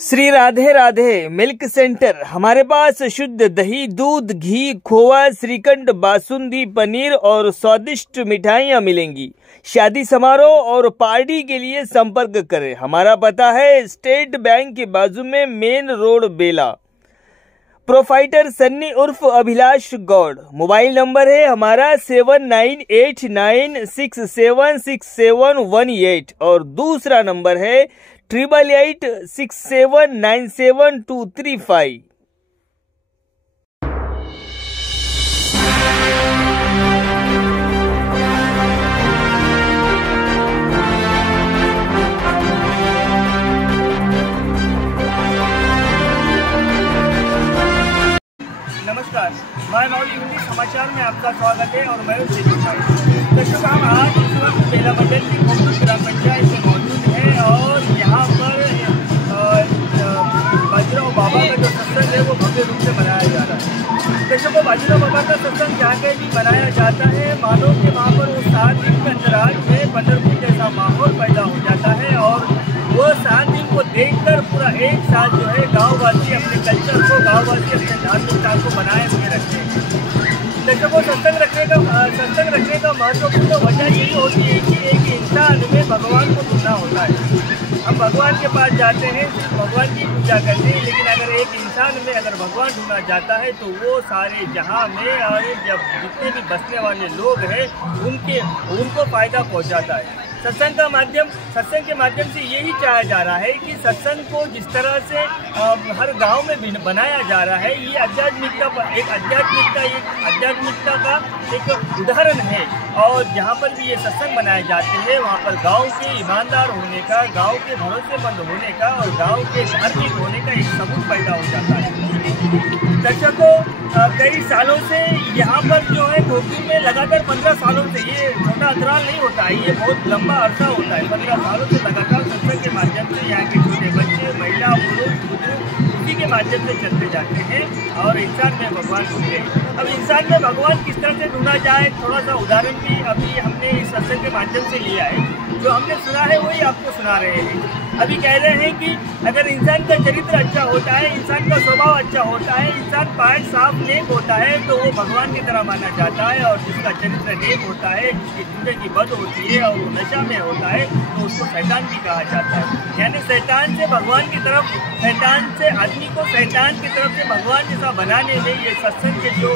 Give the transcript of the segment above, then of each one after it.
Shri Radhe Radhe milk centre. हमारे pass शुद्ध दही, दूध, घी, खोवा, श्रीखंड, बासुंदी, पनीर और स्वादिष्ट मिठाइयाँ मिलेंगी। शादी समारोह और पार्टी के लिए संपर्क करें। हमारा पता है स्टेट बैंक के बाजू में, मेन रोड, बेला। प्रोफाइटर सन्नी उर्फ अभिलाष गौड़। मोबाइल नंबर है हमारा 7989676718 और दूसरा नंबर है 8886797235। नमस्कार, मैं मौली हिंदी समाचार में आपका स्वागत है और मैं दर्शकों हम आज इस वक्त बेला मंडल की खोखर ग्राम पंचायत में मौजूद है और यहाँ पर बाजीराव बाबा का जो सत्संग है वो भव्य रूप से मनाया जा रहा है। दर्शकों, बाजीराव बाबा का सत्संग जहाँ कहीं भी मनाया जाता है, मानो कि वहाँ पर वो 7 दिन के अंतराल में पंढरपुर जैसा माहौल पैदा हो जाता है और वो 7 दिन को देखकर पूरा एक साथ जो है गाँववासी अपने कल्चर को, गाँववासी अपने धार्मिकता को बनाए हुए रखते हैं। दर्शकों, सत्संग रखने का महत्वपूर्ण वजह यही होती है कि एक इंसान में भगवान को ढूंढना होता है। हम भगवान के पास जाते हैं सिर्फ भगवान की पूजा करते हैं, लेकिन अगर एक इंसान में अगर भगवान ढूंढना जाता है तो वो सारे जहां में और जब जितने भी बसने वाले लोग हैं उनको फायदा पहुंचाता है। सत्संग के माध्यम से यही चाहा जा रहा है कि सत्संग को जिस तरह से हर गांव में बनाया जा रहा है, ये आध्यात्मिकता का एक उदाहरण है। और जहां पर भी ये सत्संग बनाए जाते हैं वहां पर गांव के ईमानदार होने का, गांव के भरोसेमंद होने का और गांव के धार्मिक होने का एक सबूत पैदा हो जाता है। दर्शकों, कई सालों से यहाँ पर जो है खोखी में लगातार 15 सालों से, ये छोटा अंतराल नहीं होता है, ये बहुत लंबा अरसा होता है। 15 सालों से लगातार सत्संग के माध्यम से यहाँ के छोटे बच्चे, महिला, पुरुष, बुजुर्ग उसी के माध्यम से चलते जाते हैं और इंसान में भगवान ढूंढते हैं। अब इंसान में भगवान किस तरह से ढूंढा जाए, थोड़ा सा उदाहरण भी अभी हमने इस सत्संग के माध्यम से लिया है। जो हमने सुना है वही आपको सुना रहे हैं। अभी कह रहे हैं कि अगर इंसान का चरित्र अच्छा होता है, इंसान का स्वभाव अच्छा होता है, इंसान पाठ साफ नेक होता है तो वो भगवान की तरह माना जाता है। और जिसका चरित्र नेक होता है, जिसकी जिंदगी की बद होती है और वो नशा में होता है तो उसको शैतान भी कहा जाता है। यानी शैतान से भगवान की तरफ, शैतान से आदमी को शैतान की तरफ से भगवान जैसा बनाने में ये सत्संग के जो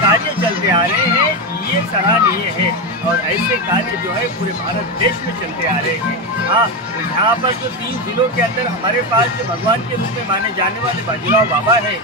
कार्य चलते आ रहे हैं ये सराहनीय है। और ऐसे कार्य जो है पूरे भारत देश में चलते आ रहे हैं। हाँ, तो यहाँ पर जो 3 जिलों के अंदर हमारे पास जो भगवान के रूप में माने जाने वाले बाजीराव बाबा है,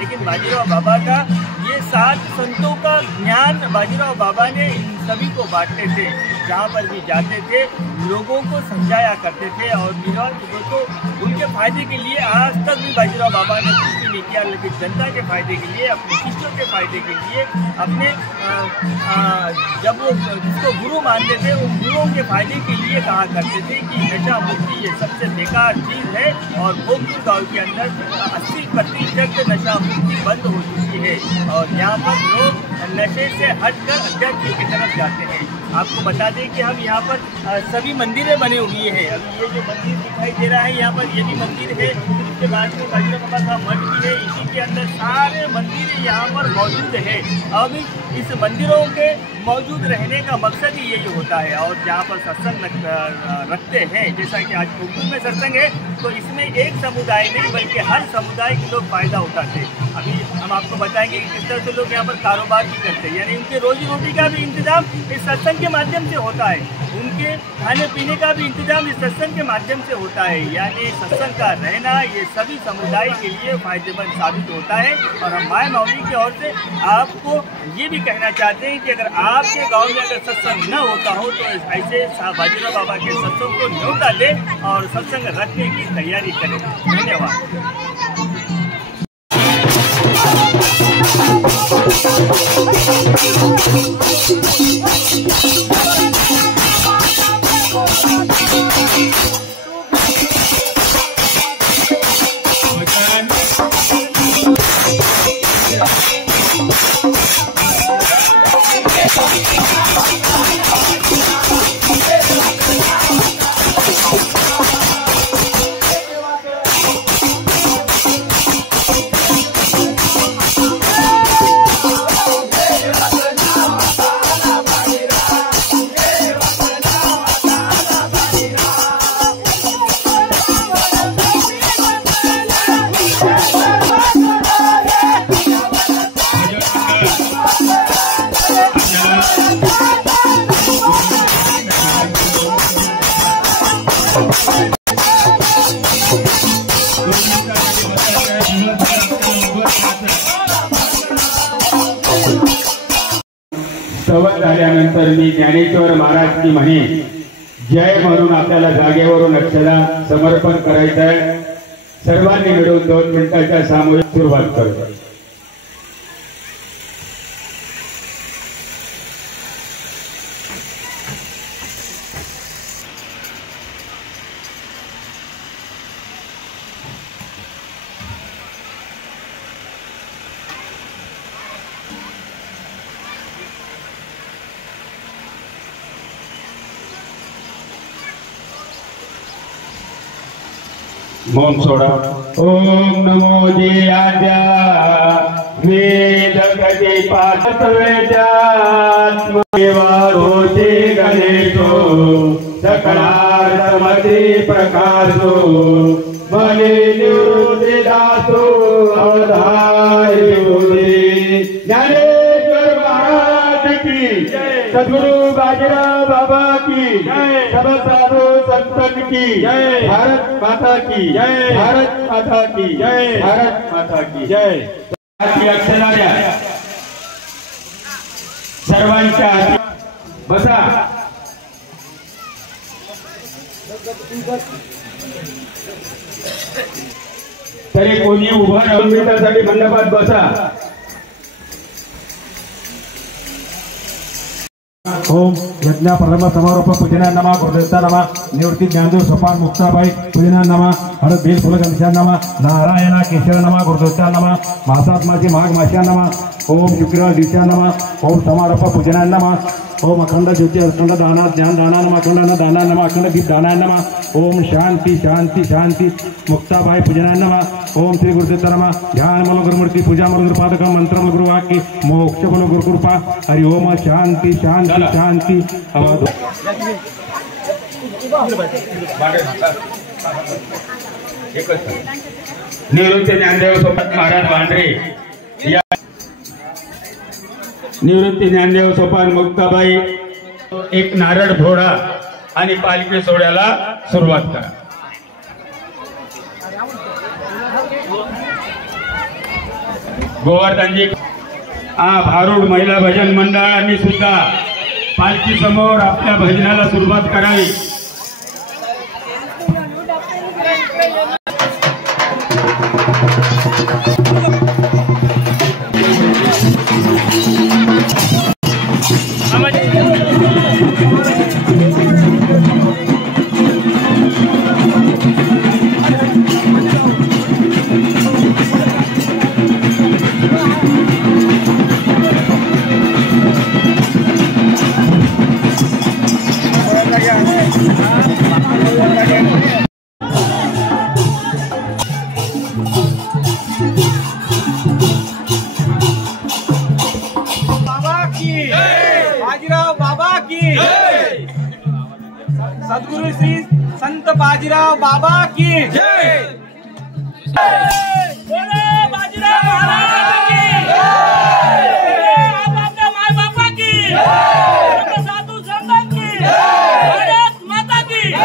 लेकिन बाजीराव बाबा का ये 7 संतों का ज्ञान बाजीराव बाबा ने इन सभी को बांटते थे। जहाँ पर भी जाते थे लोगों को समझाया करते थे और दोस्तों उनके फायदे के लिए आज तक भी बाजीराव बाबा ने कुछ भी नहीं किया, लेकिन जनता के फायदे के लिए, अपने शिष्यों के फायदे के लिए, अपने जब वो जिसको गुरु मानते थे उन गुरुओं के फायदे के लिए कहा करते थे कि नशा मुक्ति ये सबसे बेकार चीज़ है और भोजपुर गाँव के अंदर 80% नशा मुक्ति बंद हो चुकी है और यहाँ पर लोग नशे से हटकर अध्यात्म की तरफ जाते हैं। आपको बता दें कि हम यहाँ पर सभी मंदिरें बने हुई हैं। अभी ये जो मंदिर दिखाई दे रहा है यहाँ पर ये भी मंदिर है, इसके बाद में बाजीराव बाबा का मठ भी है, इसी के अंदर सारे मंदिर यहाँ पर मौजूद है। अब इस मंदिरों के मौजूद रहने का मकसद ही यही होता है। और जहाँ पर सत्संग रखते हैं, जैसा कि आज खोखर में सत्संग है, तो इसमें एक समुदाय नहीं बल्कि हर समुदाय के लोग फायदा उठाते हैं। अभी हम आपको बताएंगे कि किस तरह से लोग यहाँ पर कारोबार भी करते हैं, यानी उनके रोजी रोटी का भी इंतजाम इस सत्संग के माध्यम से होता है, उनके खाने पीने का भी इंतजाम इस सत्संग के माध्यम से होता है। यानी सत्संग का रहना ये सभी समुदाय के लिए फायदेमंद साबित होता है। और हम माय मौली की ओर से आपको ये भी कहना चाहते हैं कि अगर आपके गांव में अगर सत्संग न होता हो तो ऐसे बाजीराव बाबा के सत्संग को न्योता दें और सत्संग रखने की तैयारी करें। धन्यवाद। स्तवन झाल्यानंतर मी ज्ञानेश्वर महाराज की म्हणे जय म्हणून आपल्याला जागेवरून अक्षदा समर्पण करायचं आहे। सर्वांनी मिळून 2 मिनिटाच्या सामूहिक सुरुवात करतो। मौन सोडा। ओम नमो देवाद्या वेद गजे पाठवेत्यात्मदेवा होते गणेशो सकलार्थमते प्रकाशो मने निवृत्ति दासो अवधाय बोले। ज्ञानेश्वर महाराज की सद्गुरु बाजीराव बाबा की सब साधु संतन की भारत माता की भारत माता की भारत माता की जय। अक्षरा द्या सर्वांच्या बसा। तरी कोणी उभा राहून मिनिटासाठी मंडपात बसा। ओम यज्ञ प्रारंभ समारोप पूजना नमा गुरुदेवता नमा निवृत्ति ज्ञानदेव सोपान मुक्ताबाई पूजना नमा हरद बेल फुलगंशा नमा नारायण केशव नमा गुरुदेवता नमा मासात्माची माघ माशा नमा ओम शुक्रवार दिशा नमा ओम समारोप पूजना नमा ओम अखंड ज्योति अखंड दाना ध्यान दाना नमा अखंड दाना नमा अखंड गीत दाना नमा ओम शांति शांति शांति मुक्ताबाई पूजना नमा ओम श्री गुरुदेवता नमा ध्यान मनो गुरुमूर्ति पूजा मनो गुरुपादक मंत्र मनो गुरुवाक्य मोक्ष मनो गुरुकृपा हरि ओम शांति शांति शांति। निवृत्ती ज्ञानदेव सोपान महाराज भांडरे निवृत्ती ज्ञानदेव सोपान मुक्ताबाई एक नारळ फोडा आणि पालखी सोहळ्याला सुरुवात करा। गोवर्धनजी भारूड महिला भजन मंडळांनी सुद्धा पालखी समोर आपल्या भजनाला सुरुवात करावी। सद्गुरु श्री संत बाजीराव बाबा की जय। बोलो बाजीराव महाराज की जय। आपल्या माय बापा की जय। साधू संतान की जय। भारत माता की जय।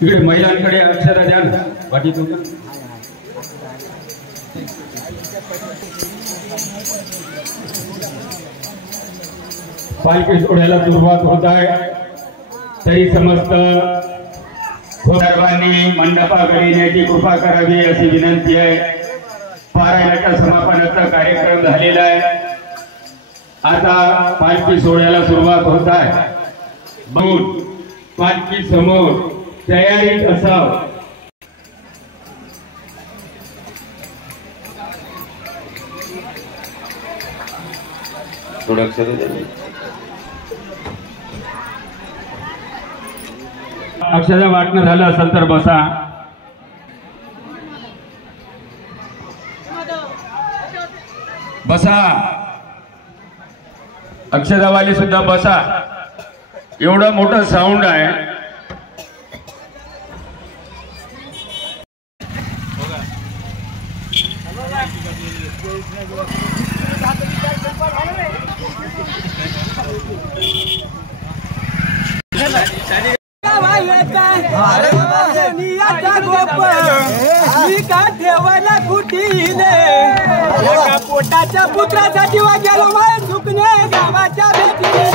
इकडे महिलांकडे अक्षरा द्या वाटी तो पालखी सोहळ्याला सुरुवात होत आहे। तरी समस्त सर्वांनी मंडपाकडे येण्याची कृपा करावी अशी विनंती आहे। पारायणाच्या समापनाचा कार्यक्रम झालेला आहे। आता पालखी सोहळ्याला सुरुवात होत आहे। बघून पालखी समोर तयारीत असावं। थोडं अक्षदा वाटणं झालं असेल तर बसा। बसा अक्षदावाले सुद्धा बसा। एवढा मोठा साऊंड आहे। भेटीले एका पोटाच्या पुत्रासाठी गेलो माय सुकणे गावाच्या भेटीले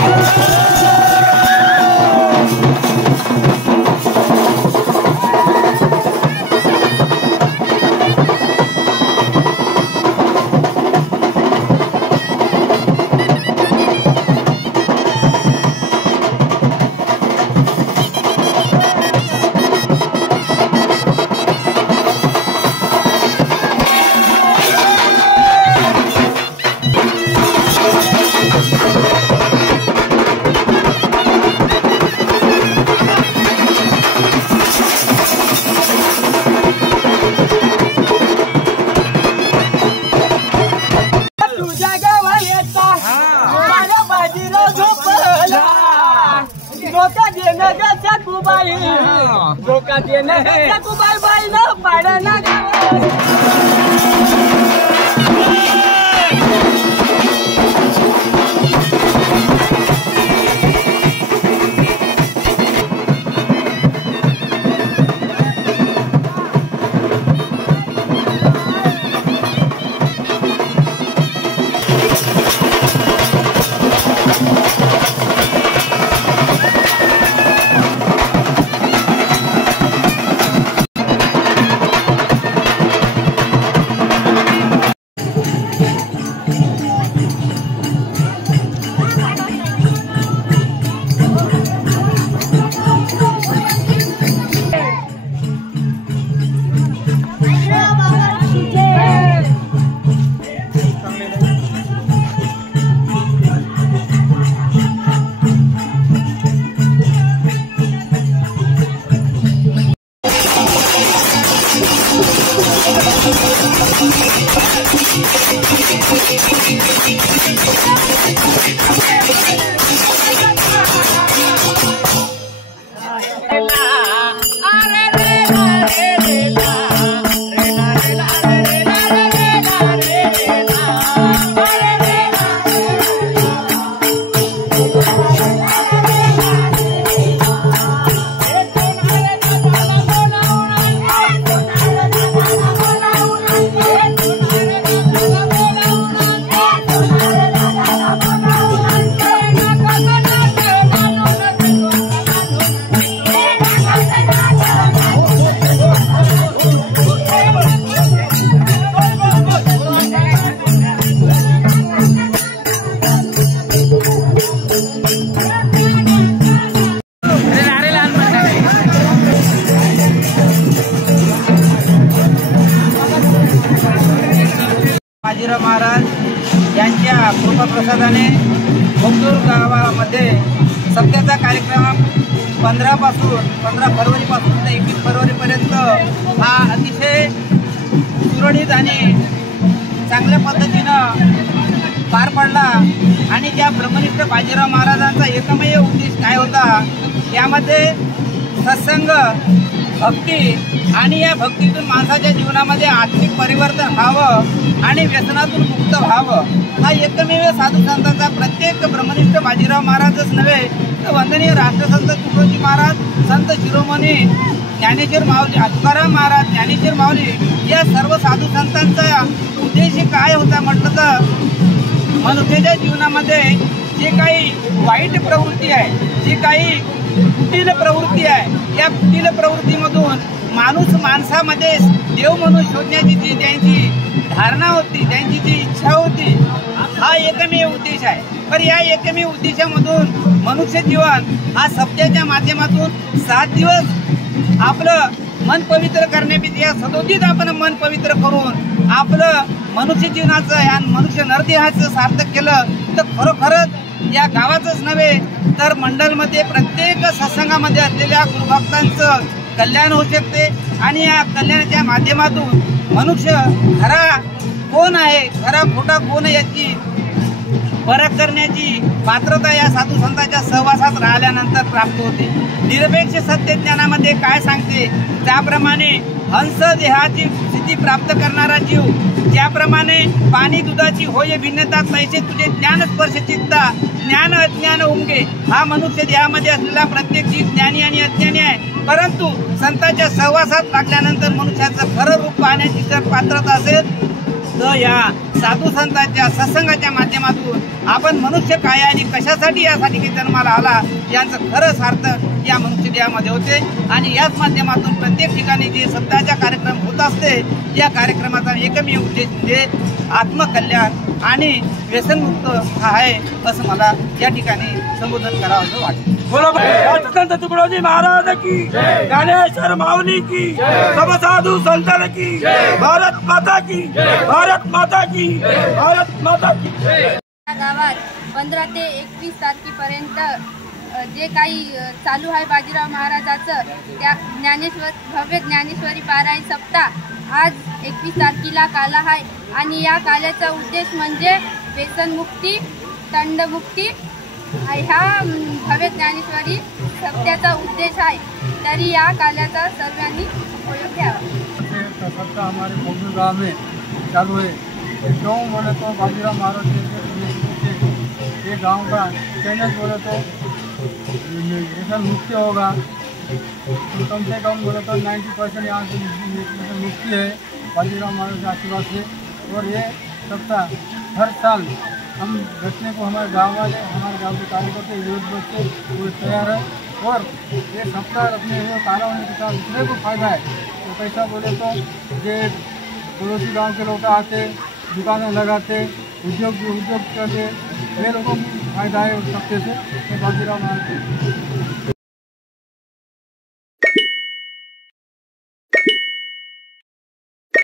धोका देणं सखूबाई बाईला पाडणं बाजीराव महाराज यांच्या कृपाप्रसादाने मुंगूर गावामध्ये सप्त्याचा कार्यक्रम 15 फरवरीपासून ते 21 फरवरीपर्यंत हा अतिशय सुरळीत आणि चांगल्या पद्धतीनं पार पडला। आणि त्या ब्रह्मनिष्ठ बाजीराव महाराजांचा एकमेव उद्देश काय होता, यामध्ये सत्संग, भक्ती आणि या भक्तीतून माणसाच्या जीवनामध्ये आत्मिक परिवर्तन व्हावं आणि व्यसनातून मुक्त व्हावं, हा एकमेव साधू संतांचा प्रत्येक ब्रह्मनिष्ठ बाजीराव महाराजच नव्हे तर वंदनीय राष्ट्रसंत तुकडोजी महाराज, संत शिरोमणी ज्ञानेश्वर माऊली, तुकाराम महाराज, ज्ञानेश्वर माऊली या सर्व साधू संतांचा उद्देश काय होता म्हटलं तर मनुष्याच्या जीवनामध्ये जे काही वाईट प्रवृत्ती आहे, जी काही कुटील प्रवृत्ती आहे, या कुटील प्रवृत्तीमधून माणूस माणसामध्ये देव म्हणून शोधण्याची जी त्यांची धारणा होती, त्यांची जी इच्छा होती, हा एकमेव उद्देश आहे। पण या एकमेव उद्देशामधून मनुष्य जीवन हा सप्त्याच्या माध्यमातून 7 दिवस आपलं मन पवित्र करण्यापेक्षा या सदोदित आपण मन पवित्र करून आपलं मनुष्य जीवनाचं आणि मनुष्य नरदेहाचं सार्थक केलं तर खरोखरच या गावाचंच नव्हे तर मंडलमध्ये प्रत्येक सत्संगामध्ये असलेल्या गुरुभक्तांचं कल्याण होऊ शकते। आणि या कल्याणाच्या माध्यमातून मनुष्य खरा कोण आहे, खरा खोटा कोण आहे याची फरक करण्याची पात्रता या साधू संतांच्या सहवासात राहिल्यानंतर प्राप्त होते. निरपेक्ष सत्य ज्ञानामध्ये काय सांगते त्याप्रमाणे हंस देहाची स्थिती प्राप्त करणारा जीव, ज्याप्रमाणे पाणी दुधाची होय भिन्नता तैसे तुझे ज्ञान स्पर्श चित्ता ज्ञान अज्ञान उमगे. हा मनुष्य देहामध्ये असलेला प्रत्येक जीव ज्ञानी आणि अज्ञानी आहे, परंतु संतांच्या सहवासात लागल्यानंतर मनुष्याचं खरं रूप पाहण्याची जर पात्रता असेल तर या साधू संतांच्या सत्संगाच्या माध्यमातून आपण मनुष्य काय आणि कशासाठी यासाठी की जन्माला आला यांचं खरं सार्थक या मनुष्य देहामध्ये होते. आणि याच माध्यमातून प्रत्येक ठिकाणी जे सत्ताचा कार्यक्रम होत असते या कार्यक्रमाचा एकमेव उद्देश म्हणजे आत्मकल्याण आणि व्यसनमुक्त हा आहे असं मला या ठिकाणी संबोधन करावं असं वाटतं. संत तुकडोजी महाराज की, ज्ञानेश्वर माऊली की, सब साधू संतान की, भारत माता की, भारत माता की, भारत माता की. गावात 15 ते 21 तारखेपर्यंत जे काही चालू आहे बाजीराव महाराजाचं त्या भव्य ज्ञानेश्वरी पारायण सप्ताह आज 21 तारखेला काला आहे. आणि या काल्याचा उद्देश म्हणजे व्यसनमुक्ती, दंडमुक्ती ह्या भव्य ज्ञानेश्वरी सप्त्याचा उद्देश आहे. तरी या काल्याचा सर्वांनी उपयोग घ्यावा. सप्ताह हमारे कोंगू गाँव में चालू है. क्यों बोले तो बाजीराव महाराज ये गांव का चैनल बोले तो व्यसन मुक्ति होगा. तो कम से कम बोले तो 90% यहाँ से व्यसन मुक्ति है बाजीराव महाराज के आशीर्वाद से. और ये सप्ताह हर साल हम रखने को हमारे गाँव वाले, हमारे गाँव के कार्यकर्ता, युवक बच्चे पूरे तैयार है. और ये सप्ताह रखने हुए काला होने के साथ दूसरे को फायदा है. तो कैसा बोले तो ये पड़ोसी गांव के लोग आते, दुकानें लगाते, उद्योग करते, ये लोगों को फायदा है उस सप्ते से. बाजीराव महाराज